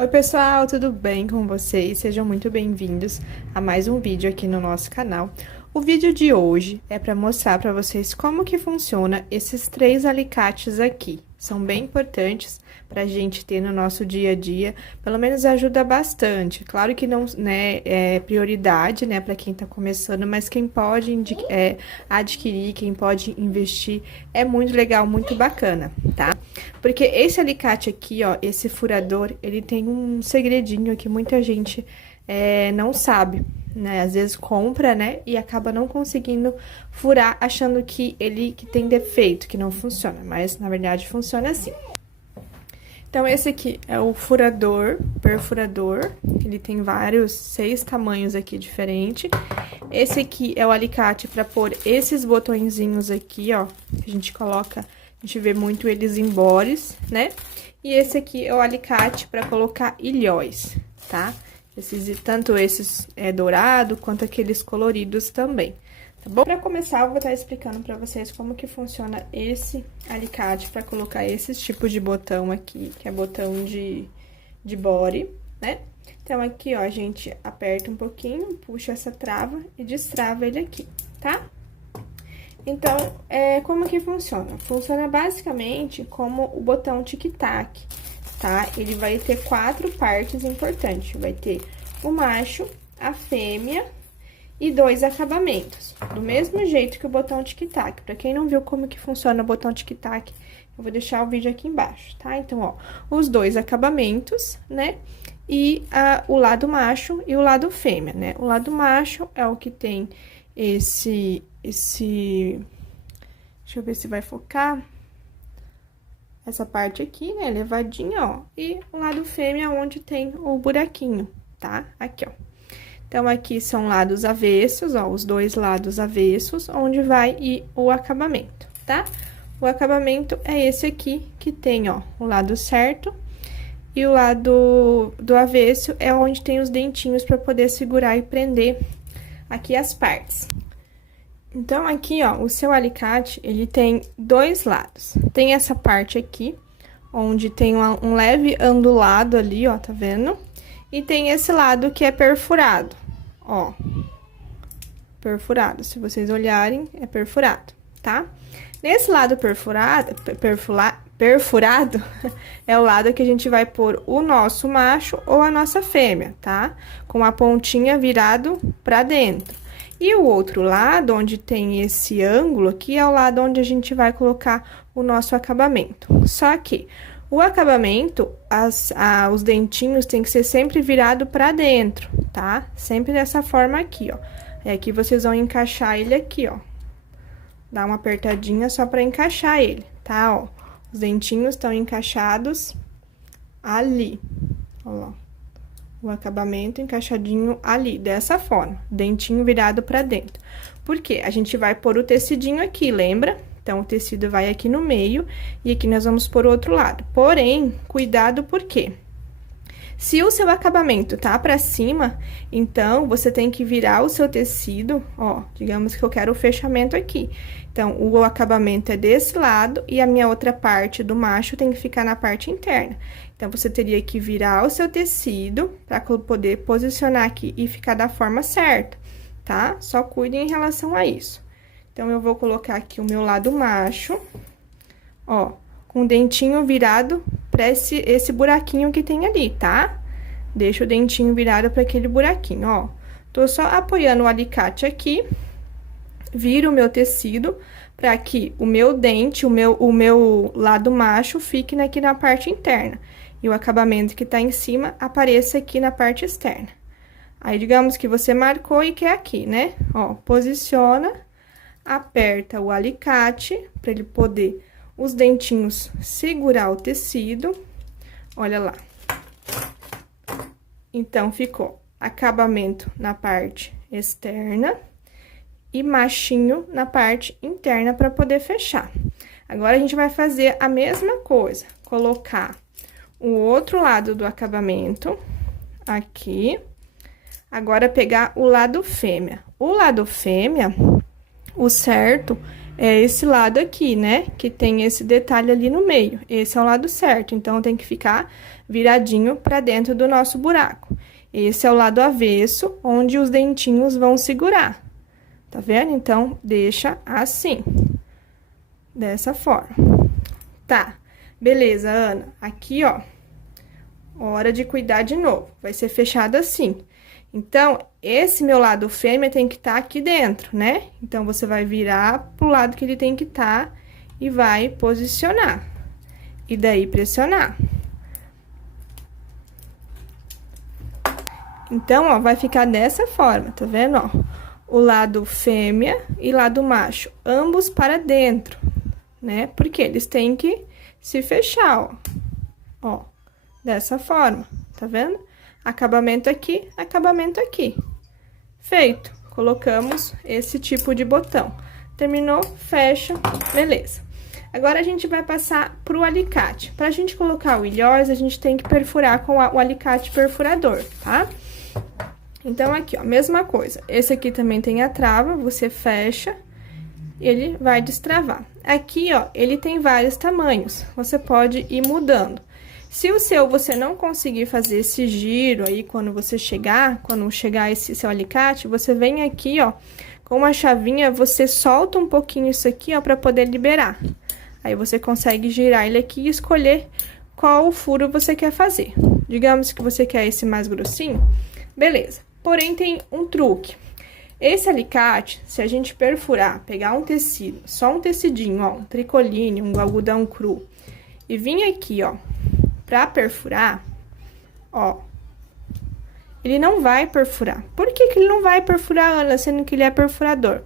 Oi pessoal, tudo bem com vocês? Sejam muito bem-vindos a mais um vídeo aqui no nosso canal. O vídeo de hoje é para mostrar para vocês como que funciona esses três alicates aqui. São bem importantes para a gente ter no nosso dia a dia, pelo menos ajuda bastante. Claro que não é prioridade, né, para quem tá começando, mas quem pode adquirir, quem pode investir, é muito legal, muito bacana, tá? Porque esse alicate aqui, ó, esse furador, ele tem um segredinho que muita gente não sabe, né? Às vezes compra, né, e acaba não conseguindo furar, achando que que tem defeito, que não funciona, mas na verdade funciona assim. Então, esse aqui é o perfurador, ele tem vários, 6 tamanhos aqui diferentes. Esse aqui é o alicate para pôr esses botõezinhos aqui, ó, que a gente coloca, a gente vê muito eles em bores, né? E esse aqui é o alicate para colocar ilhóis, tá? Tanto esses dourado, quanto aqueles coloridos também. Tá bom? Para começar, eu vou estar explicando para vocês como que funciona esse alicate para colocar esses tipos de botão aqui, que é botão de body, né? Então, aqui, ó, a gente aperta um pouquinho, puxa essa trava e destrava ele aqui, tá? Então, como que funciona? Funciona basicamente como o botão tic-tac, tá? Ele vai ter 4 partes importantes, vai ter o macho, a fêmea e 2 acabamentos, do mesmo jeito que o botão tic-tac. Pra quem não viu como que funciona o botão tic-tac, eu vou deixar o vídeo aqui embaixo, tá? Então, ó, os 2 acabamentos, né? E o lado macho e o lado fêmea, né? O lado macho é o que tem esse... Deixa eu ver se vai focar. Essa parte aqui, né? Elevadinha, ó. E o lado fêmea, onde tem o buraquinho, tá? Aqui, ó. Então, aqui são lados avessos, ó, os 2 lados avessos, onde vai ir o acabamento, tá? O acabamento é esse aqui, que tem, ó, o lado certo, e o lado do avesso é onde tem os dentinhos para poder segurar e prender aqui as partes. Então, aqui, ó, o seu alicate, ele tem 2 lados. Tem essa parte aqui, onde tem um leve ondulado ali, ó, tá vendo? E tem esse lado que é perfurado, ó. Perfurado, se vocês olharem, é perfurado, tá? Nesse lado perfurado, é o lado que a gente vai pôr o nosso macho ou a nossa fêmea, tá? Com a pontinha virado pra dentro. E o outro lado, onde tem esse ângulo aqui, é o lado onde a gente vai colocar o nosso acabamento. Só que o acabamento, os dentinhos tem que ser sempre virado pra dentro, tá? Sempre dessa forma aqui, ó. E aqui vocês vão encaixar ele aqui, ó. Dá uma apertadinha só pra encaixar ele, tá? Ó, os dentinhos estão encaixados ali, ó lá. O acabamento encaixadinho ali, dessa forma, dentinho virado pra dentro. Por quê? A gente vai pôr o tecidinho aqui, lembra? Então, o tecido vai aqui no meio e aqui nós vamos pôr o outro lado. Porém, cuidado, por quê? Se o seu acabamento tá pra cima, então, você tem que virar o seu tecido, ó, digamos que eu quero o fechamento aqui. Então, o acabamento é desse lado e a minha outra parte do macho tem que ficar na parte interna. Então, você teria que virar o seu tecido pra poder posicionar aqui e ficar da forma certa, tá? Só cuidem em relação a isso. Então, eu vou colocar aqui o meu lado macho, ó, com o dentinho virado pra esse buraquinho que tem ali, tá? Deixa o dentinho virado pra aquele buraquinho, ó. Tô só apoiando o alicate aqui, viro o meu tecido pra que o meu dente, o meu lado macho fique aqui na parte interna. E o acabamento que tá em cima apareça aqui na parte externa. Aí, digamos que você marcou e quer aqui, né? Ó, posiciona, aperta o alicate pra ele poder os dentinhos segurar o tecido. Olha lá. Então, ficou acabamento na parte externa e machinho na parte interna para poder fechar. Agora, a gente vai fazer a mesma coisa, colocar o outro lado do acabamento aqui. Agora, pegar o lado fêmea. O lado fêmea, o certo é esse lado aqui, né? Que tem esse detalhe ali no meio. Esse é o lado certo, então, tem que ficar viradinho para dentro do nosso buraco. Esse é o lado avesso, onde os dentinhos vão segurar. Tá vendo? Então, deixa assim. Dessa forma. Tá. Beleza, Ana. Aqui, ó. Hora de cuidar de novo. Vai ser fechado assim. Então, esse meu lado fêmea tem que estar aqui dentro, né? Então, você vai virar pro lado que ele tem que estar e vai posicionar. E daí, pressionar. Então, ó, vai ficar dessa forma, tá vendo, ó? O lado fêmea e lado macho, ambos para dentro, né? Porque eles têm que se fechar, ó. Ó, dessa forma, tá vendo? Acabamento aqui, acabamento aqui. Feito. Colocamos esse tipo de botão. Terminou, fecha, beleza. Agora, a gente vai passar pro alicate. Pra gente colocar o ilhós, a gente tem que perfurar com o alicate perfurador, tá? Então, aqui, ó, mesma coisa. Esse aqui também tem a trava, você fecha, ele vai destravar. Aqui, ó, ele tem vários tamanhos, você pode ir mudando. Se o seu, você não conseguir fazer esse giro aí, quando chegar esse seu alicate, você vem aqui, ó, com uma chavinha, você solta um pouquinho isso aqui, ó, pra poder liberar. Aí, você consegue girar ele aqui e escolher qual furo você quer fazer. Digamos que você quer esse mais grossinho, beleza. Porém, tem um truque. Esse alicate, se a gente perfurar, pegar um tecido, só um tecidinho, ó, um tricoline, um algodão cru, e vir aqui, ó, pra perfurar, ó, ele não vai perfurar. Por que que ele não vai perfurar, Ana, sendo que ele é perfurador?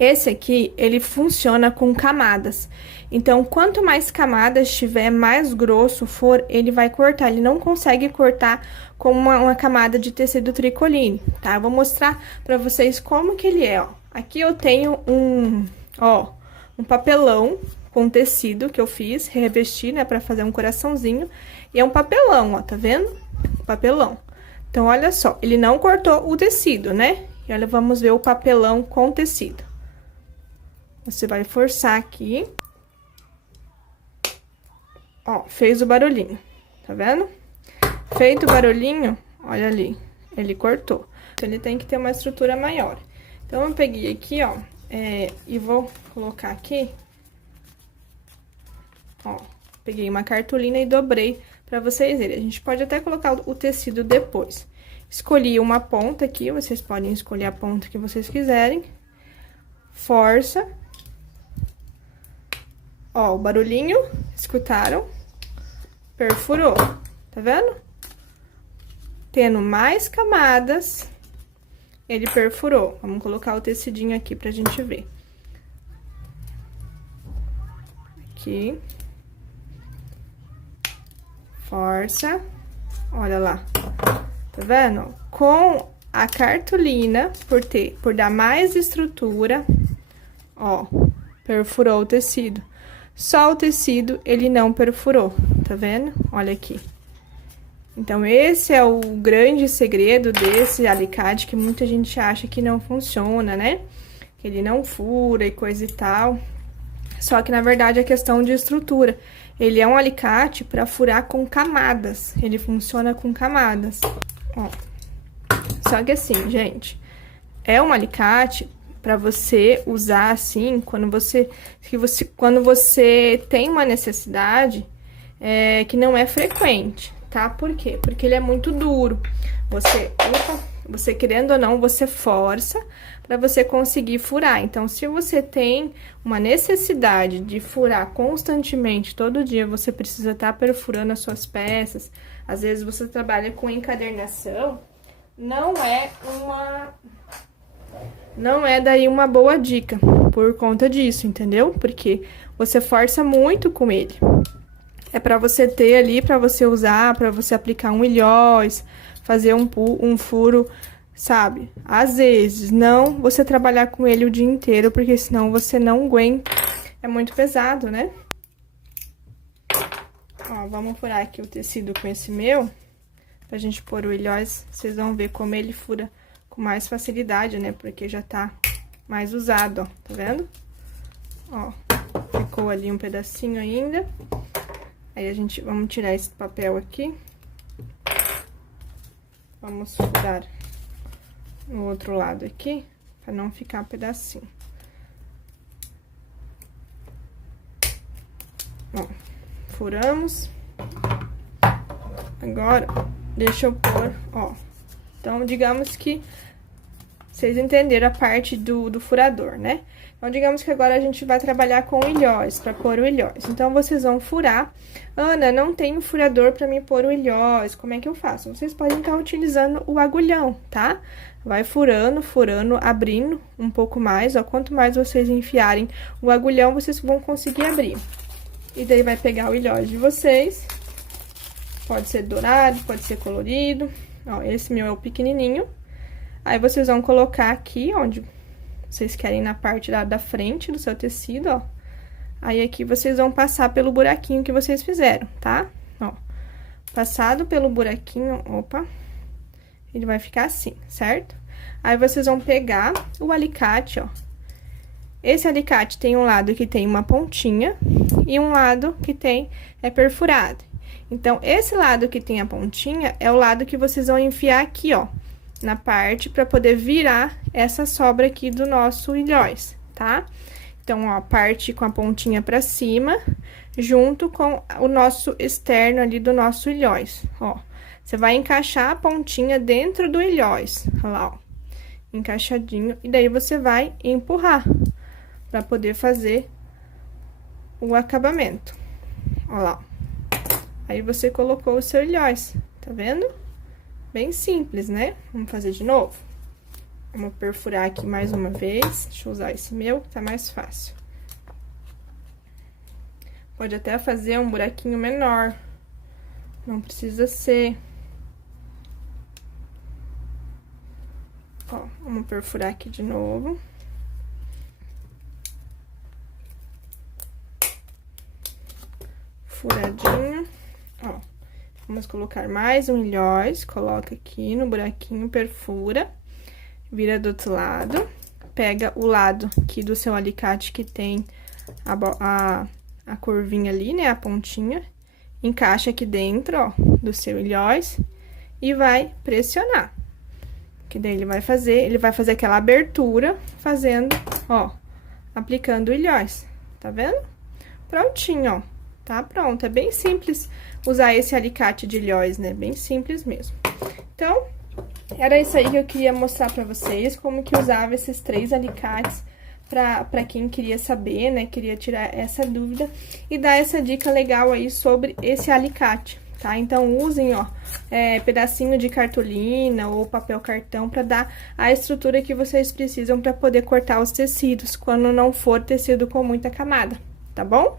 Esse aqui, ele funciona com camadas. Então, quanto mais camadas tiver, mais grosso for, ele vai cortar. Ele não consegue cortar com uma camada de tecido tricoline, tá? Eu vou mostrar pra vocês como que ele é, ó. Aqui eu tenho um papelão com tecido que eu fiz, revesti, né, pra fazer um coraçãozinho. E é um papelão, ó, tá vendo? Papelão. Então, olha só, ele não cortou o tecido, né? E olha, vamos ver o papelão com tecido. Você vai forçar aqui. Ó, fez o barulhinho, tá vendo? Feito o barulhinho, olha ali, ele cortou. Então, ele tem que ter uma estrutura maior. Então, eu peguei aqui, ó, e vou colocar aqui. Ó, peguei uma cartolina e dobrei pra vocês verem. A gente pode até colocar o tecido depois. Escolhi uma ponta aqui, vocês podem escolher a ponta que vocês quiserem. Força. Ó, o barulhinho, escutaram? Perfurou, tá vendo? Tendo mais camadas, ele perfurou. Vamos colocar o tecidinho aqui pra gente ver. Aqui. Força. Olha lá. Tá vendo? Com a cartolina, por dar mais estrutura, ó, perfurou o tecido. Só o tecido, ele não perfurou, tá vendo? Olha aqui. Então, esse é o grande segredo desse alicate, que muita gente acha que não funciona, né? Que ele não fura e coisa e tal. Só que, na verdade, é questão de estrutura. Ele é um alicate para furar com camadas. Ele funciona com camadas. Ó. Só que assim, gente, é um alicate para você usar assim, quando você tem uma necessidade que não é frequente, tá? Por quê? Porque ele é muito duro. Você querendo ou não, você força para você conseguir furar. Então, se você tem uma necessidade de furar constantemente, todo dia você precisa estar perfurando as suas peças, às vezes você trabalha com encadernação, não é daí uma boa dica por conta disso, entendeu? Porque você força muito com ele. É pra você ter ali, pra você usar, pra você aplicar um ilhós, fazer um furo, sabe? Às vezes, não você trabalhar com ele o dia inteiro, porque senão você não aguenta. É muito pesado, né? Ó, vamos furar aqui o tecido com esse meu, pra gente pôr o ilhós. Vocês vão ver como ele fura com mais facilidade, né? Porque já tá mais usado, ó. Tá vendo? Ó, ficou ali um pedacinho ainda. Aí, vamos tirar esse papel aqui. Vamos furar no outro lado aqui, pra não ficar pedacinho. Ó, furamos. Agora, deixa eu pôr, ó. Então, digamos que vocês entenderam a parte do furador, né? Então, digamos que agora a gente vai trabalhar com ilhós, pra pôr o ilhós. Então, vocês vão furar. Ana, não tenho furador pra me pôr o ilhós, como é que eu faço? Vocês podem estar utilizando o agulhão, tá? Vai furando, furando, abrindo um pouco mais, ó. Quanto mais vocês enfiarem o agulhão, vocês vão conseguir abrir. E daí, vai pegar o ilhós de vocês. Pode ser dourado, pode ser colorido. Ó, esse meu é o pequenininho. Aí, vocês vão colocar aqui, onde vocês querem, na parte da frente do seu tecido, ó. Aí, aqui, vocês vão passar pelo buraquinho que vocês fizeram, tá? Ó, passado pelo buraquinho, opa, ele vai ficar assim, certo? Aí, vocês vão pegar o alicate, ó. Esse alicate tem um lado que tem uma pontinha e um lado que é perfurado. Então, esse lado que tem a pontinha é o lado que vocês vão enfiar aqui, ó, na parte, pra poder virar essa sobra aqui do nosso ilhós, tá? Então, ó, parte com a pontinha pra cima, junto com o nosso externo ali do nosso ilhós, ó. Você vai encaixar a pontinha dentro do ilhós, olha lá, ó, encaixadinho, e daí você vai empurrar pra poder fazer o acabamento, olha lá, ó. Aí, você colocou o seu ilhós, tá vendo? Bem simples, né? Vamos fazer de novo? Vamos perfurar aqui mais uma vez. Deixa eu usar esse meu, que tá mais fácil. Pode até fazer um buraquinho menor. Não precisa ser. Ó, vamos perfurar aqui de novo. Furadinho, ó. Vamos colocar mais um ilhós, coloca aqui no buraquinho, perfura, vira do outro lado, pega o lado aqui do seu alicate que tem a curvinha ali, né, a pontinha, encaixa aqui dentro, ó, do seu ilhós e vai pressionar. Que daí ele vai fazer aquela abertura, fazendo, ó, aplicando o ilhós, tá vendo? Prontinho, ó, tá pronto, é bem simples usar esse alicate de ilhós, né? Bem simples mesmo. Então, era isso aí que eu queria mostrar pra vocês, como que usava esses 3 alicates pra quem queria saber, né? Queria tirar essa dúvida e dar essa dica legal aí sobre esse alicate, tá? Então, usem, ó, pedacinho de cartolina ou papel cartão pra dar a estrutura que vocês precisam pra poder cortar os tecidos, quando não for tecido com muita camada, tá bom?